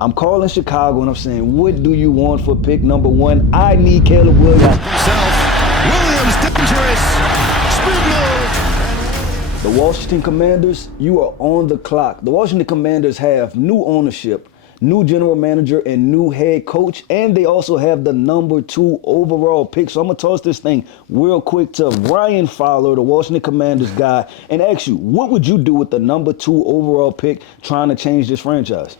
I'm calling Chicago and I'm saying, what do you want for pick number 1? I need Caleb Williams. Williams, dangerous. Spin move. The Washington Commanders, you are on the clock. The Washington Commanders have new ownership, new general manager, and new head coach, and they also have the number 2 overall pick. So I'm going to toss this thing real quick to Ryan Fowler, the Washington Commanders guy, and ask you, what would you do with the number 2 overall pick trying to change this franchise?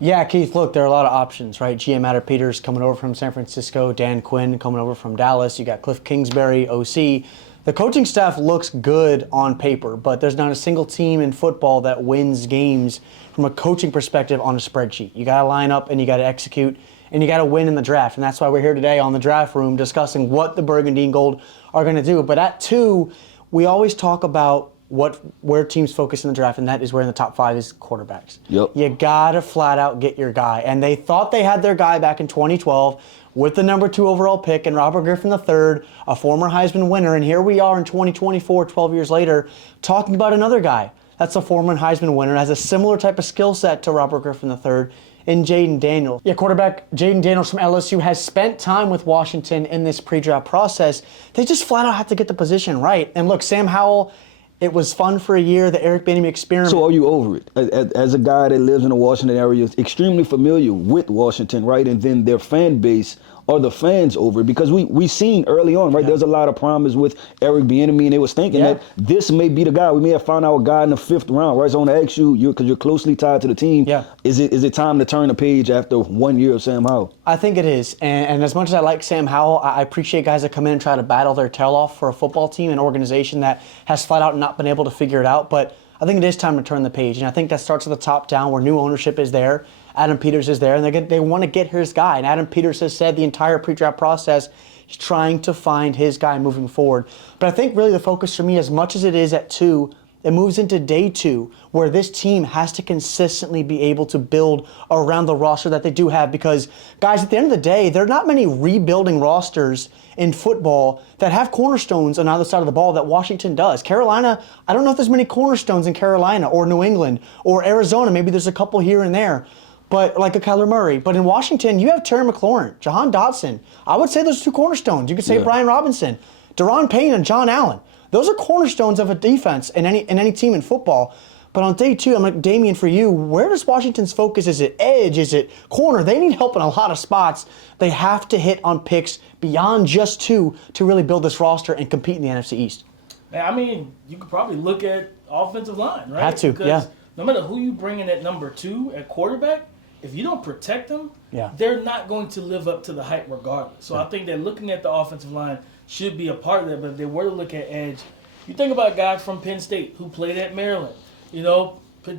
Yeah, Keith, look, there are a lot of options, right? GM Adam Peters coming over from San Francisco, Dan Quinn coming over from Dallas. You got Cliff Kingsbury, OC. The coaching staff looks good on paper, but there's not a single team in football that wins games from a coaching perspective on a spreadsheet. You got to line up and you got to execute and you got to win in the draft. And that's why we're here today on the draft room discussing what the Burgundy and Gold are going to do. But at 2, we always talk about where teams focus in the draft, and that is where in the top 5 is quarterbacks. Yep. You got to flat out get your guy. And they thought they had their guy back in 2012 with the number 2 overall pick and Robert Griffin III, a former Heisman winner. And here we are in 2024, 12 years later, talking about another guy that's a former Heisman winner, has a similar type of skill set to Robert Griffin III in Jayden Daniels. Yeah, quarterback Jayden Daniels from LSU has spent time with Washington in this pre-draft process. They just flat out have to get the position right. And look, Sam Howell, it was fun for a year, the Eric Bieniemy experiment. So are you over it? As a guy that lives in the Washington area, extremely familiar with Washington, right? And then their fan base, are the fans over it? Because we seen early on, right? Yeah. There's a lot of promise with Eric Bieniemy, and they was thinking that this may be the guy. We may have found our guy in the 5th round, right? So I want to ask you, because you're closely tied to the team, is it time to turn the page after 1 year of Sam Howell? I think it is. And as much as I like Sam Howell, I appreciate guys that come in and try to battle their tail off for a football team, an organization that has flat out not been able to figure it out. But I think it is time to turn the page. And I think that starts at the top down where new ownership is there. Adam Peters is there, and they want to get his guy. And Adam Peters has said the entire pre-draft process, he's trying to find his guy moving forward. But I think really the focus for me, as much as it is at 2, it moves into day 2, where this team has to consistently be able to build around the roster that they do have. Because, guys, at the end of the day, there are not many rebuilding rosters in football that have cornerstones on either side of the ball that Washington does. Carolina, I don't know if there's many cornerstones in Carolina or New England or Arizona. Maybe there's a couple here and there. But like a Kyler Murray. But in Washington, you have Terry McLaurin, Jahan Dotson. I would say those 2 cornerstones. You could say Brian Robinson, Daron Payne, and John Allen. Those are cornerstones of a defense in any team in football. But on day 2, I'm like, Damian, for you, where does Washington's focus? Is it edge? Is it corner? They need help in a lot of spots. They have to hit on picks beyond just 2 to really build this roster and compete in the NFC East. I mean, you could probably look at offensive line, right? Had to, because no matter who you bring in at number 2 at quarterback, if you don't protect them, they're not going to live up to the hype regardless. So I think that looking at the offensive line should be a part of that. But if they were to look at edge, you think about a guy from Penn State who played at Maryland,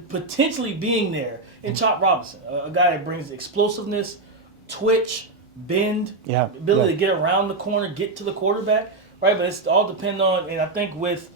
potentially being there, and Chop Robinson, a guy that brings explosiveness, twitch, bend, ability to get around the corner, get to the quarterback, right? But it's all dependent on, and I think with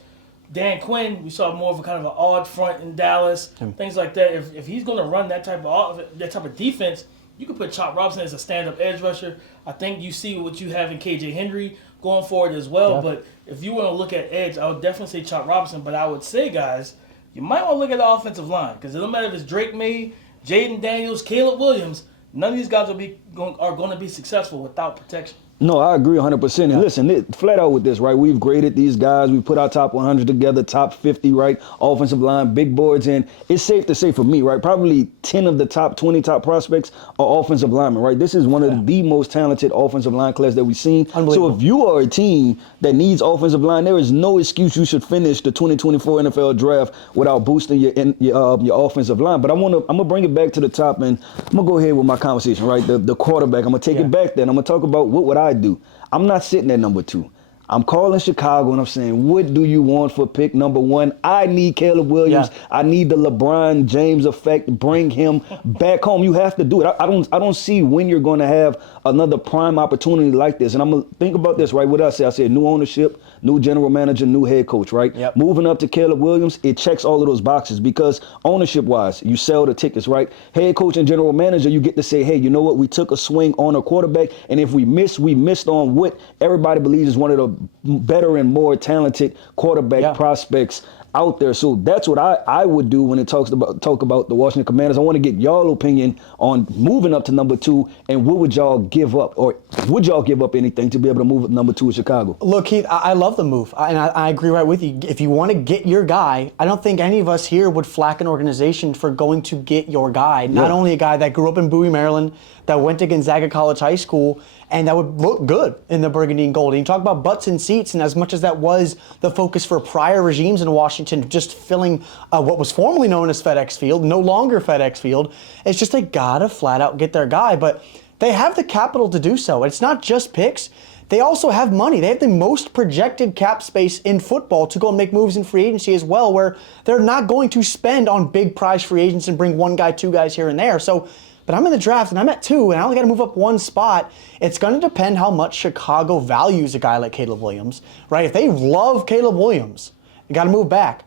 Dan Quinn, we saw more of a kind of an odd front in Dallas, things like that. If he's going to run that type of defense, you could put Chop Robinson as a stand-up edge rusher. I think you see what you have in KJ Henry going forward as well. But if you want to look at edge, I would definitely say Chop Robinson. But I would say, guys, you might want to look at the offensive line, because it don't matter if it's Drake Maye, Jayden Daniels, Caleb Williams. None of these guys are going to be successful without protection. No, I agree 100%. And listen, flat out with this, right? We've graded these guys. We put our top 100 together, top 50, right? Offensive line, big boards. And it's safe to say for me, right? Probably 10 of the top 20 top prospects are offensive linemen, right? This is one of the most talented offensive line class that we've seen. So if you are a team that needs offensive line, there is no excuse you should finish the 2024 NFL draft without boosting your offensive line. But I'm gonna bring it back to the top, and I'm gonna go ahead with my conversation, right? The quarterback. I'm gonna take it back there, and I'm gonna talk about what would I do. I'm not sitting at number 2. I'm calling Chicago and I'm saying, what do you want for pick number 1? I need Caleb Williams. I need the LeBron James effect. Bring him back home. You have to do it. I don't see when you're going to have another prime opportunity like this. And I'm going to think about this, right? What I said new ownership, new general manager, new head coach, right? Moving up to Caleb Williams, it checks all of those boxes because ownership-wise, you sell the tickets, right? Head coach and general manager, you get to say, hey, you know what? We took a swing on a quarterback, and if we missed on what everybody believes is one of the better and more talented quarterback prospects out there. So that's what I would do when it talk about the Washington Commanders. I want to get y'all opinion on moving up to number 2, and what would y'all give up, or would y'all give up anything to be able to move up to number 2 in Chicago? Look, Keith, I love the move, and I agree right with you. If you want to get your guy, I don't think any of us here would flack an organization for going to get your guy. Not only a guy that grew up in Bowie, Maryland, that went to Gonzaga College High School, and that would look good in the burgundy and gold. And you talk about butts and seats, and as much as that was the focus for prior regimes in Washington, just filling what was formerly known as FedEx Field, no longer FedEx Field, it's just they gotta flat out get their guy. But they have the capital to do so. It's not just picks. They also have money. They have the most projected cap space in football to go and make moves in free agency as well, where they're not going to spend on big prize free agents and bring one guy, 2 guys here and there. So, but I'm in the draft and I'm at 2 and I only got to move up 1 spot. It's going to depend how much Chicago values a guy like Caleb Williams, right? If they love Caleb Williams, you got to move back.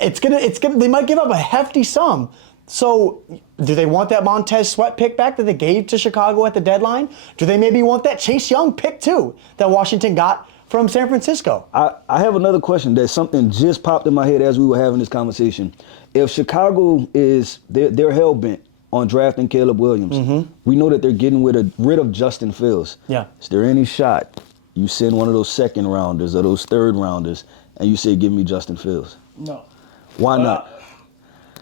They might give up a hefty sum. So, do they want that Montez Sweat pick back that they gave to Chicago at the deadline? Do they maybe want that Chase Young pick too that Washington got from San Francisco? I have another question that something just popped in my head as we were having this conversation. If Chicago they're hell-bent on drafting Caleb Williams, we know that they're getting rid of Justin Fields. Yeah. Is there any shot you send one of those second rounders or those third rounders and you say, give me Justin Fields? No. Why not?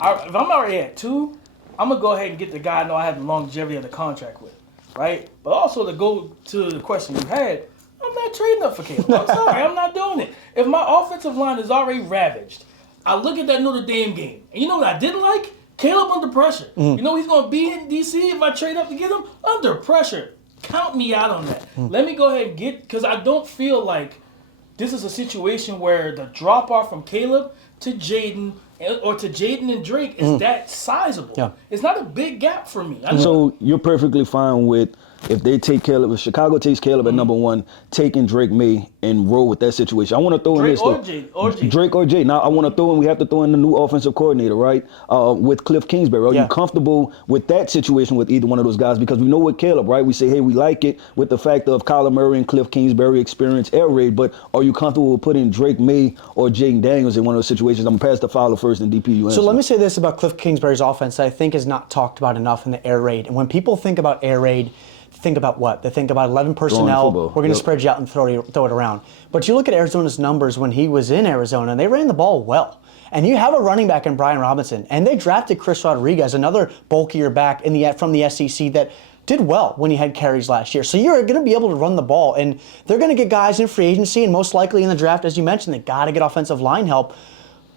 If I'm already at 2, I'm going to go ahead and get the guy I know I have the longevity of the contract with, right? But also to go to the question you had, I'm not trading up for Caleb. I'm sorry, I'm not doing it. If my offensive line is already ravaged, I look at that Notre Dame game, and you know what I didn't like? Caleb under pressure. You know he's going to be in D.C. if I trade up to get him? Under pressure. Count me out on that. Let me go ahead and because I don't feel like this is a situation where the drop-off from Caleb to Jayden or to Jayden and Drake is that sizable. Yeah. It's not a big gap for me. So you're perfectly fine with if they take Caleb, if Chicago takes Caleb at number 1, taking Drake Maye and roll with that situation. I want to throw in this Drake or Jay. Now I want to throw in. We have to throw in the new offensive coordinator, right? With Cliff Kingsbury. Are you comfortable with that situation with either one of those guys? Because we know with Caleb, right? We say, hey, we like it with the fact of Kyler Murray and Cliff Kingsbury experience air raid. But are you comfortable with putting Drake Maye or Jayden Daniels in one of those situations? I'm gonna pass the Fowler first and DP. So let me say this about Cliff Kingsbury's offense that I think is not talked about enough in the air raid. And when people think about air raid, think about what? They think about 11 personnel. We're going to spread you out and throw it around. But you look at Arizona's numbers when he was in Arizona, and they ran the ball well. And you have a running back in Brian Robinson, and they drafted Chris Rodriguez, another bulkier back from the SEC that did well when he had carries last year. So you're going to be able to run the ball, and they're going to get guys in free agency, and most likely in the draft, as you mentioned, they got to get offensive line help.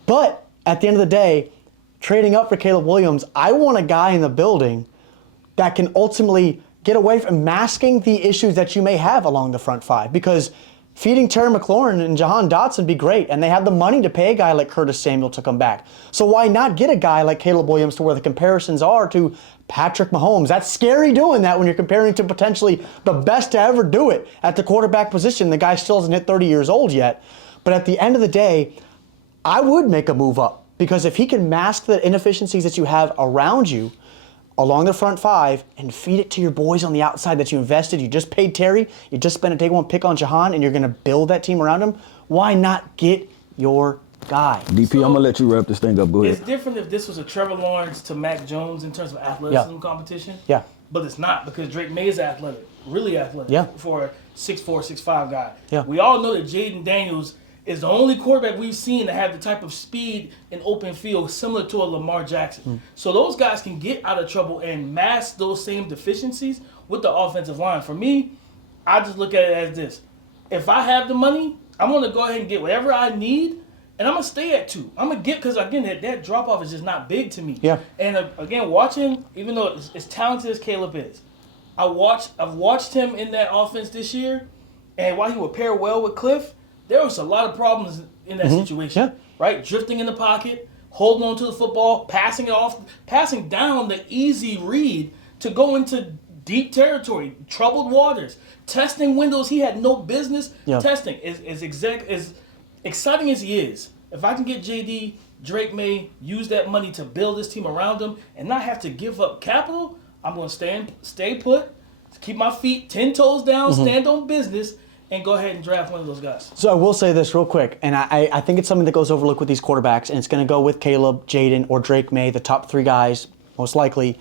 But at the end of the day, trading up for Caleb Williams, I want a guy in the building that can ultimately get away from masking the issues that you may have along the front 5, because feeding Terry McLaurin and Jahan Dotson would be great, and they have the money to pay a guy like Curtis Samuel to come back. So why not get a guy like Caleb Williams to where the comparisons are to Patrick Mahomes? That's scary doing that when you're comparing to potentially the best to ever do it at the quarterback position. The guy still hasn't hit 30 years old yet. But at the end of the day, I would make a move up, because if he can mask the inefficiencies that you have around you along the front 5 and feed it to your boys on the outside that you invested. You just paid Terry. You just spent a day 1 pick on Jahan, and you're going to build that team around him. Why not get your guy? DP, I'm going to let you wrap this thing up. Go ahead. It's different if this was a Trevor Lawrence to Mac Jones in terms of athleticism competition. Yeah. But it's not, because Drake Maye is athletic, really athletic for a 6'4", 6'5" guy. Yeah. We all know that Jayden Daniels is the only quarterback we've seen that have the type of speed in open field similar to a Lamar Jackson. So those guys can get out of trouble and mask those same deficiencies with the offensive line. For me, I just look at it as this. If I have the money, I'm going to go ahead and get whatever I need, and I'm going to stay at 2. I'm going to get, because again, that drop-off is just not big to me. Yeah. And again, watching, even though as talented as Caleb is, I've watched him in that offense this year, and while he would pair well with Cliff, there was a lot of problems in that situation, right? Drifting in the pocket, holding on to the football, passing it off, passing down the easy read to go into deep territory, troubled waters, testing windows he had no business testing. As exciting as he is, if I can get JD, Drake Maye, use that money to build this team around him and not have to give up capital, I'm going to stay put, keep my feet 10 toes down, stand on business, and go ahead and draft one of those guys. So I will say this real quick, and I think it's something that goes overlooked with these quarterbacks, and it's going to go with Caleb, Jayden, or Drake Maye, the top 3 guys, most likely,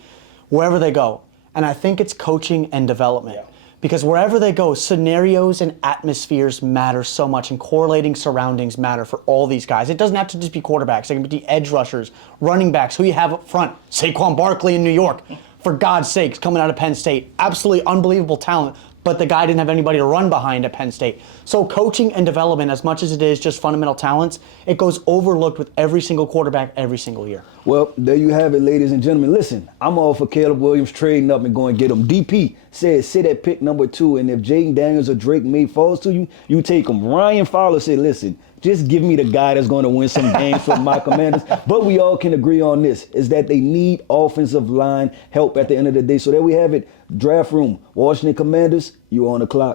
wherever they go. And I think it's coaching and development. Yeah. Because wherever they go, scenarios and atmospheres matter so much, and correlating surroundings matter for all these guys. It doesn't have to just be quarterbacks. It can be edge rushers, running backs, who you have up front. Saquon Barkley in New York, for God's sakes, coming out of Penn State. Absolutely unbelievable talent, but the guy didn't have anybody to run behind at Penn State. So coaching and development, as much as it is just fundamental talents, it goes overlooked with every single quarterback every single year. Well, there you have it, ladies and gentlemen. Listen, I'm all for Caleb Williams trading up and going to get him. DP said sit at pick number 2, and if Jayden Daniels or Drake Maye falls to you, you take him. Ryan Fowler said, listen, just give me the guy that's going to win some games for my Commanders. But we all can agree on this, is that they need offensive line help at the end of the day. So there we have it. Draft room, Washington Commanders, you on the clock.